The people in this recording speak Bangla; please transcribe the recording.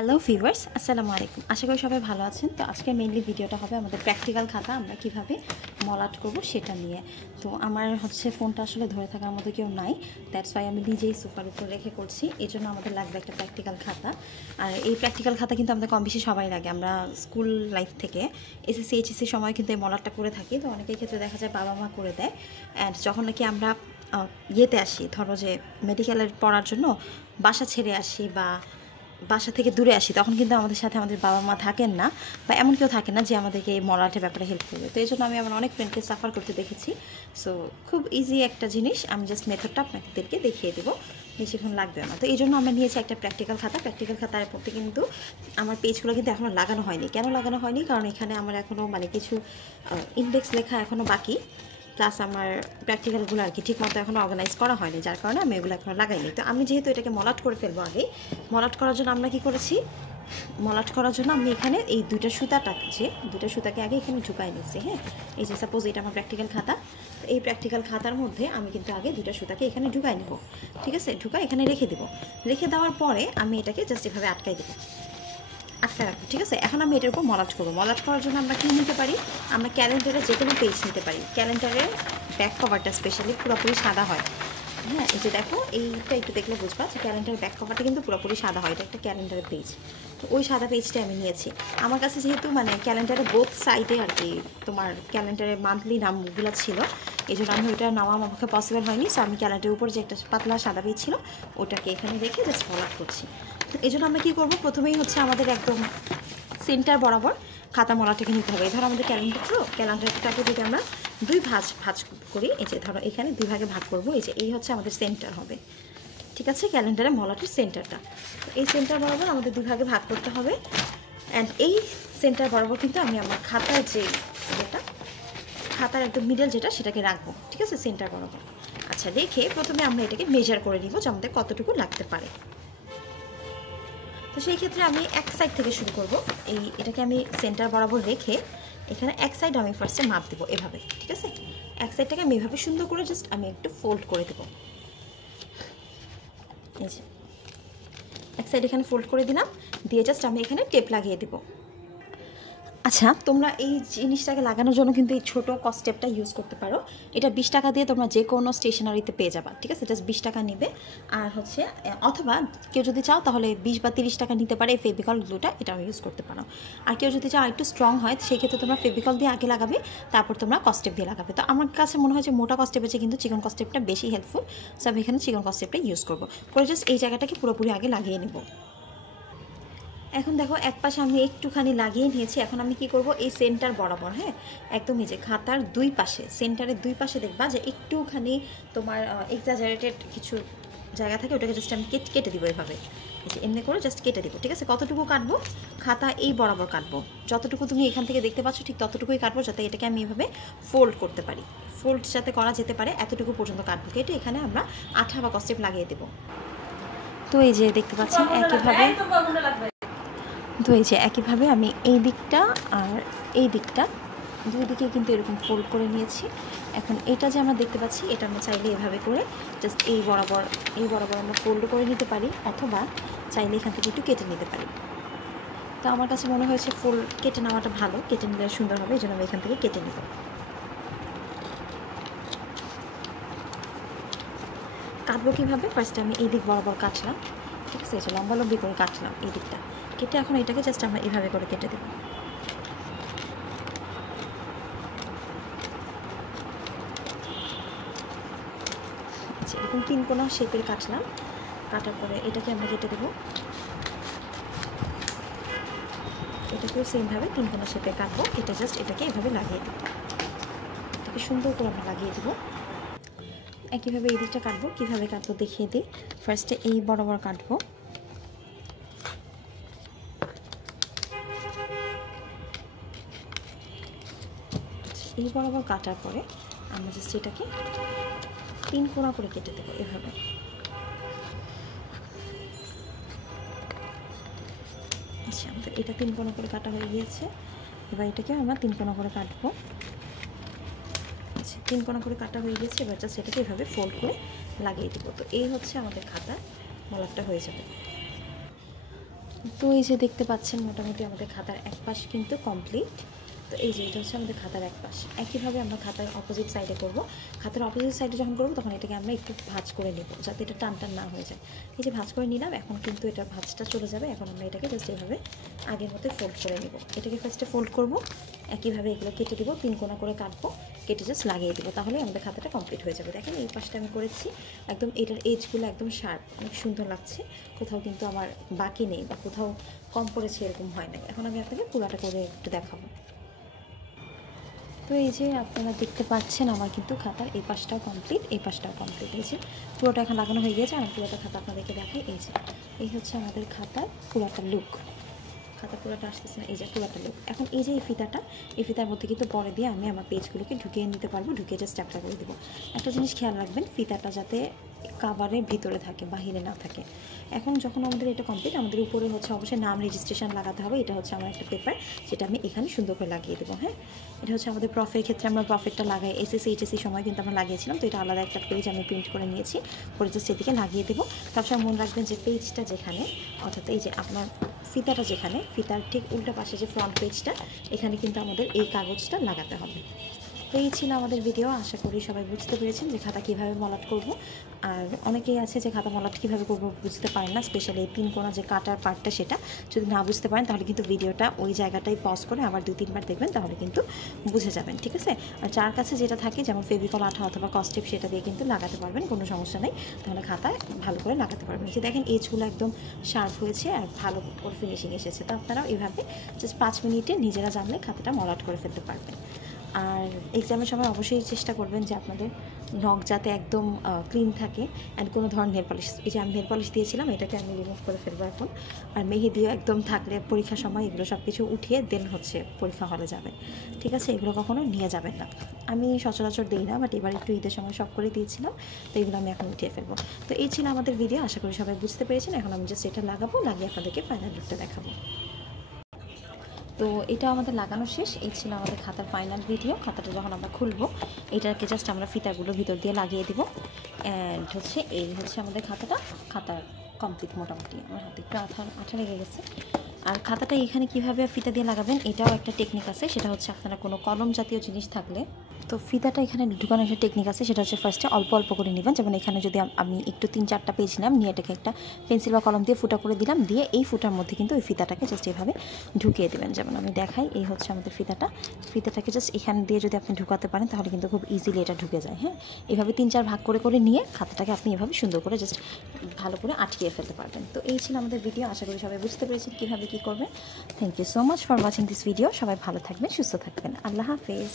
হ্যালো ভিউয়ার্স, আসসালামু আলাইকুম। আশা করি সবাই ভালো আছেন। তো আজকে মেইনলি ভিডিওটা হবে আমাদের প্র্যাকটিক্যাল খাতা আমরা কিভাবে মলাট করব সেটা নিয়ে। তো আমার ফোনটা আসলে ধরে থাকার মতো কেউ নাই, দ্যাটস ওয়াই আমি নিজেই সোফার উপর রেখে করছি। এই জন্য আমাদের লাগবে একটা প্র্যাকটিক্যাল খাতা। আর এই প্র্যাকটিক্যাল খাতা কিন্তু আমাদের কম বেশি সবাই লাগে। আমরা স্কুল লাইফ থেকে এসএসসি এইচএসসি সময় কিন্তু এই মলাটটা করে থাকি। তো অনেকের ক্ষেত্রে দেখা যায় বাবা মা করে দেয়। অ্যান্ড যখন নাকি আমরা ইয়েতে আসি, ধরো যে মেডিকেলের পড়ার জন্য বাসা ছেড়ে আসি বা বাসা থেকে দূরে আসি, তখন কিন্তু আমাদের সাথে আমাদের বাবা মা থাকেন না বা এমন কেউ থাকে না যে আমাদেরকে এই মলাটের ব্যাপারে হেল্প করবে। তো এই জন্য আমি আমার অনেক ফ্রেন্ডকে সাফার করতে দেখেছি। সো খুব ইজি একটা জিনিস, আমি জাস্ট মেথডটা আপনাদেরকে দেখিয়ে দেবো, বেশিক্ষণ লাগবে না। তো এই জন্য আমরা নিয়েছি একটা প্র্যাকটিক্যাল খাতা। প্র্যাকটিক্যাল খাতার প্রতি কিন্তু আমার পেজগুলো কিন্তু এখনও লাগানো হয়নি। কেন লাগানো হয়নি? কারণ এখানে আমার এখনও কিছু ইন্ডেক্স লেখা এখনও বাকি, প্লাস আমার প্র্যাকটিক্যালগুলো আর কি ঠিকমতো এখনও অর্গানাইজ করা হয়নি, যার কারণে আমি এগুলো এখনও লাগাইনি। তো আমি যেহেতু এটাকে মলাট করে ফেলবো আগে, মলাট করার জন্য আমরা কি করেছি, মলাট করার জন্য আমি এখানে এই দুইটা সুতাকে আগে এখানে ঢুকাই নিচ্ছি। হ্যাঁ, এই যে সাপোজ এটা আমার প্র্যাকটিক্যাল খাতা, তো এই প্র্যাকটিক্যাল খাতার মধ্যে আমি কিন্তু আগে দুইটা সুতাকে এখানে ঢুকাই নেব। ঠিক আছে, ঢুকাই এখানে রেখে দেবো। রেখে দেওয়ার পরে আমি এটাকে জাস্ট এভাবে আটকাই দেবো, আটকা রাখবো। ঠিক আছে, এখন আমি এটার উপর মলাট করবো। মলাট করার জন্য আমরা কী নিতে পারি, আমরা ক্যালেন্ডারে যে কোনো পেজ নিতে পারি। ক্যালেন্ডারের ব্যাক কভারটা স্পেশালি পুরোপুরি সাদা হয়। হ্যাঁ, এই যে দেখো, এইটা একটু দেখলে বুঝবা যে ক্যালেন্ডারের ব্যাক কভারটা কিন্তু পুরোপুরি সাদা হয়। এটা একটা ক্যালেন্ডারের পেজ। তো ওই সাদা পেজটা আমি নিয়েছি। আমার কাছে যেহেতু ক্যালেন্ডারের বোথ সাইডে আর কি তোমার ক্যালেন্ডারের মান্থলি নামগুলো ছিল, এই জন্য আমি ওইটা নেওয়া আমার পক্ষে পসিবল হয়নি। সো আমি ক্যালেন্ডারের উপর যে একটা পাতলা সাদা পেজ ছিল ওটাকে এখানে রেখে জাস্ট মলাট করছি। এই জন্য আমরা কী করবো, প্রথমেই আমাদের একদম সেন্টার বরাবর খাতা মলাটাকে নিতে হবে। ধরো আমাদের ক্যালেন্ডারটাকে যদি আমরা দুই ভাঁজ করি, এই যে ধরো এখানে দুই ভাগে ভাগ করবো, এই যে এই আমাদের সেন্টার হবে। ঠিক আছে, ক্যালেন্ডারে মলাটের সেন্টারটা, এই সেন্টার বরাবর আমাদের দুই ভাগে ভাগ করতে হবে। অ্যান্ড এই সেন্টার বরাবর কিন্তু আমি আমার খাতার খাতার একদম মিডল সেটাকে রাখবো। ঠিক আছে, সেন্টার বরাবর। আচ্ছা, রেখে প্রথমে আমরা এটাকে মেজার করে নিব যে আমাদের কতটুকু লাগতে পারে। তো সেই ক্ষেত্রে আমি এক সাইড থেকে শুরু করব। এটাকে আমি সেন্টার বরাবর রেখে এখানে এক সাইড আমি ফার্স্টে মাপ দেবো এভাবে। ঠিক আছে, এক সাইডটাকে আমি এভাবে সুন্দর করে জাস্ট আমি একটু ফোল্ড করে দেবো। এই যে এক সাইড এখানে ফোল্ড করে দিলাম, দিয়ে জাস্ট আমি এখানে টেপ লাগিয়ে দেবো। আচ্ছা, তোমরা এই জিনিসটাকে লাগানোর জন্য কিন্তু এই ছোটো কস্টেপটা ইউজ করতে পারো। এটা 20 টাকা দিয়ে তোমরা যে কোনো স্টেশনারিতে পেয়ে যাবা। ঠিক আছে, জাস্ট 20 টাকা নেবে। আর অথবা কেউ যদি চাও তাহলে 20 বা 30 টাকা নিতে পারে এই ফেভিকল গ্লুটা, এটাও ইউজ করতে পারো। আর কেউ যদি চাও একটু স্ট্রং হয়, সেক্ষেত্রে তোমরা ফেভিকল দিয়ে আগে লাগাবে, তারপর তোমরা কস্টেপ দিয়ে লাগাবে। তো আমার কাছে মনে হয় যে মোটা কস্টেপের চেয়ে কিন্তু চিকন কস্টেপটা বেশি হেল্পফুল। সো আমি এখানে চিকন কস্টেপটা ইউজ করবো। করে জাস্ট এই জায়গাটাকে পুরোপুরি আগে লাগিয়ে নেব। এখন দেখো, এক পাশে আমি একটুখানি লাগিয়ে নিয়েছি। এখন আমি কি করব, এই সেন্টার বরাবর, হ্যাঁ একদম এই যে খাতার দুই পাশে, সেন্টারের দুই পাশে দেখবা যে একটুখানি তোমার এক্সাজারেটেড কিছু জায়গা থাকে, ওটাকে জাস্ট আমি কেটে দিব এভাবে। এই যে এমনি করে জাস্ট কেটে দিব। ঠিক আছে, কতটুকু কাটবো, খাতা এই বরাবর কাটবো, যতটুকু তুমি এখান থেকে দেখতে পাচ্ছ ঠিক ততটুকুই কাটবো, যাতে এটাকে আমি এভাবে ফোল্ড করতে পারি। ফোল্ড যাতে করা যেতে পারে এতটুকু পর্যন্ত কাটবো। কেটে এখানে আমরা আঠা বা কস্টেপ লাগিয়ে দেবো। তো এই যে দেখতে পাচ্ছেন একইভাবে আমি এই দিকটা আর এই দিকটা দুই দিকে কিন্তু এরকম ফোল্ড করে নিয়েছি। এখন এটা যে আমরা দেখতে পাচ্ছি, এটা আমরা চাইলে এভাবে করে জাস্ট এই বরাবর আমরা ফোল্ড করে নিতে পারি, অথবা চাইলে এখান থেকে একটু কেটে নিতে পারি। তো আমার কাছে মনে হয়েছে কেটে নেওয়াটা ভালো, কেটে নিলে সুন্দর হবে, এই জন্য আমি এখান থেকে কেটে নেব। কাটবো কীভাবে, ফার্স্টে আমি এই দিক বরাবর কাটলাম। ঠিক আছে, এটা লম্বালম্বি করে কাটলাম এই দিকটা, কেটে এখন এটাকে জাস্ট আমরা এভাবে করে কেটে দেব। আচ্ছা, এরকম 3 কোণা শেপের কাটলাম। কাটার পরে এটাকে আমরা কেটে দেবো। এটাকেও সেমভাবে 3 কোণা শেপে কাটবো। এটা জাস্ট এটাকে এভাবে লাগিয়ে দেবো। এটাকে সুন্দর করে আমরা লাগিয়ে দেবো। একইভাবে এই দিকটা কাটবো। কীভাবে কাটবো দেখিয়ে দিই। ফার্স্টে এই বরাবর কাটবো, এই বরাবর কাটার পরে আমরা জাস্ট এটাকে 3 কোণা করে কেটে দেবো এভাবে। আচ্ছা, আমাদের এটা 3 কোণা করে কাটা হয়ে গিয়েছে। এবার এটাকে আমরা 3 কোণা করে কাটবো। আচ্ছা, 3 কোণা করে কাটা হয়ে গেছে। এবার জাস্ট এটাকে এভাবে ফোল্ড করে লাগিয়ে দেবো। তো এই আমাদের খাতার মলাটটা হয়ে যাবে। তো এই যে দেখতে পাচ্ছেন মোটামুটি আমাদের খাতার এক পাশ কিন্তু কমপ্লিট। তো এই যে এটা হচ্ছে আমাদের খাতার এক পাশ। একইভাবে আমরা খাতার অপোজিট সাইডে করব। খাতার অপোজিট সাইডে যখন করবো তখন এটাকে আমরা একটু ভাঁজ করে নেব, যাতে এটা টান টান না হয়ে যায়। এই যে ভাঁজ করে নিলাম, এখন কিন্তু এটা ভাঁজটা চলে যাবে। এখন আমরা এটাকে জাস্ট এইভাবে আগের মতো ফোল্ড করে নেব। এটাকে ফার্স্টে ফোল্ড করব, একইভাবে এগুলো কেটে দিব, 3 কোণা করে কাটবো, কেটে জাস্ট লাগিয়ে দেবো, তাহলে আমাদের খাতাটা কমপ্লিট হয়ে যাবে। দেখেন এই পাশটা আমি করেছি, একদম এটার এজগুলো একদম শার্প, অনেক সুন্দর লাগছে। কোথাও কিন্তু আমার বাকি নেই বা কোথাও কম পড়েছে এরকম হয় না। এখন আমি আপনাকে পুরাটা করে একটু দেখাবো। তো এই যে আপনারা দেখতে পাচ্ছেন আমার কিন্তু খাতার এই পাশটাও কমপ্লিট, এই পাশটাও কমপ্লিট। এই যে পুরোটা এখন লাগানো হয়ে গিয়েছে। আমি পুরোটা খাতা আপনাদেরকে দেখাই। এই যে এই হচ্ছে আমাদের খাতার পুরোটা লুক। খাতা পুরোটা আসতেছে না, এই যে পুরোটা লুক। এখন এই যে এই ফিতাটা, এই ফিতার মধ্যে কিন্তু পরে দিয়ে আমি আমার পেজগুলোকে ঢুকিয়ে নিতে পারবো, ঢুকিয়ে জাস্ট চ্যাপটা করে দেবো। একটা জিনিস খেয়াল রাখবেন, ফিতাটা যাতে কাভারের ভিতরে থাকে, বাহিরে না থাকে। এখন যখন আমাদের এটা কমপ্লিট, আমাদের উপরে হচ্ছে অবশ্যই নাম রেজিস্ট্রেশন লাগাতে হবে। এটা হচ্ছে আমার একটা পেপার, যেটা আমি এখানে সুন্দর করে লাগিয়ে দেবো। হ্যাঁ, এটা হচ্ছে আমাদের প্রফের ক্ষেত্রে আমরা প্রফেটটা লাগাই, এসএসসি এইচএসসি সময় কিন্তু আমরা লাগিয়েছিলাম। তো এটা আলাদা একটা পেজ আমি প্রিন্ট করে নিয়েছি, পরে জাস্ট এদিকে লাগিয়ে দেবো। সবসময় মনে রাখবেন যে পেজটা যেখানে, অর্থাৎ এই যে আপনার ফিতাটা যেখানে, ফিতার ঠিক উল্টো পাশে যে ফ্রন্ট পেজটা, এখানে কিন্তু আমাদের এই কাগজটা লাগাতে হবে। তো এই ছিল আমাদের ভিডিও। আশা করি সবাই বুঝতে পেরেছেন যে খাতা কীভাবে মলাট করব। আর অনেকেই আছে যে খাতা মলাট কীভাবে করব বুঝতে পারেন না, স্পেশালি এই 3 কোণা যে কাটার পার্টটা, সেটা যদি না বুঝতে পারেন তাহলে কিন্তু ভিডিওটা ওই জায়গাটাই পজ করে আবার 2-3 বার দেখবেন, তাহলে কিন্তু বুঝে যাবেন। ঠিক আছে? আর যার কাছে যেটা থাকে, যেমন ফেভিকল আঠা অথবা কস্টেপ, সেটা দিয়ে কিন্তু লাগাতে পারবেন, কোনো সমস্যা নেই। তাহলে খাতায় ভালো করে লাগাতে পারবেন। যে দেখেন এজগুলো একদম শার্প হয়েছে আর ভালো করে ফিনিশিং এসেছে। তো আপনারাও এভাবে জাস্ট 5 মিনিটে নিজেরা জানলে খাতাটা মলাট করে ফেলতে পারবেন। আর এক্সামের সময় অবশ্যই চেষ্টা করবেন যে আপনাদের নখ যাতে একদম ক্লিন থাকে, অ্যান্ড কোনো ধরনের নেল পলিশ, এই যে আমি নেল পলিশ দিয়েছিলাম এটাকে আমি রিমুভ করে ফেলবো এখন। আর মেহেদিও একদম থাকলে পরীক্ষার সময় এগুলো সব কিছু উঠিয়ে দেন হচ্ছে পরীক্ষা হলে যাবে। ঠিক আছে? এগুলো কখনো নিয়ে যাবেন না। আমি সচরাচর দিই না, বাট এবার একটু ঈদের সময় শখ করে দিয়েছিলাম, তো এগুলো আমি এখন উঠিয়ে ফেলবো। তো এই ছিল আমাদের ভিডিও। আশা করি সবাই বুঝতে পেরেছেন। এখন আমি জাস্ট এটা লাগাবো, লাগিয়ে আপনাদেরকে ফাইনাল লুকটা দেখাবো। তো এটা আমাদের লাগানো শেষ। এই ছিল আমাদের খাতার ফাইনাল ভিডিও। খাতাটা যখন আমরা খুলবো, এটাকে জাস্ট আমরা ফিতাগুলো ভিতর দিয়ে লাগিয়ে দেবো। অ্যান্ড হচ্ছে এই হচ্ছে আমাদের খাতার কমপ্লিট মোটামুটি। আমার হাতে একটু আঠা লেগে গেছে। আর খাতাটা এখানে কীভাবে ফিতা দিয়ে লাগাবেন, এটাও একটা টেকনিক আছে। সেটা হচ্ছে আপনারা কোনো কলম জাতীয় জিনিস থাকলে, তো ফিতাটা এখানে ঢুকানোর একটা টেকনিক আছে। সেটা হচ্ছে ফার্স্টে অল্প অল্প করে নেবেন। যেমন এখানে যদি আমি একটু 3-4টা পেজ নিলাম, নিয়ে এটাকে একটা পেন্সিল বা কলম দিয়ে ফুটা করে দিলাম, দিয়ে এই ফুটার মধ্যে কিন্তু ওই ফিতাটাকে জাস্ট এভাবে ঢুকিয়ে দেবেন। যেমন আমি দেখাই, এই হচ্ছে আমাদের ফিতাটাকে জাস্ট এখান দিয়ে যদি আপনি ঢুকাতে পারেন তাহলে কিন্তু খুব ইজিলি এটা ঢুকে যায়। হ্যাঁ, এভাবে 3-4 ভাগ করে করে নিয়ে খাতাটাকে আপনি এভাবে সুন্দর করে জাস্ট ভালো করে আটকিয়ে ফেলতে পারবেন। তো এই ছিল আমাদের ভিডিও। আশা করি সবাই বুঝতে পেরেছেন কীভাবে কী করবেন। Thank you so much for watching this video. সবাই ভালো থাকবেন, সুস্থ থাকবেন। আল্লাহ হাফেজ।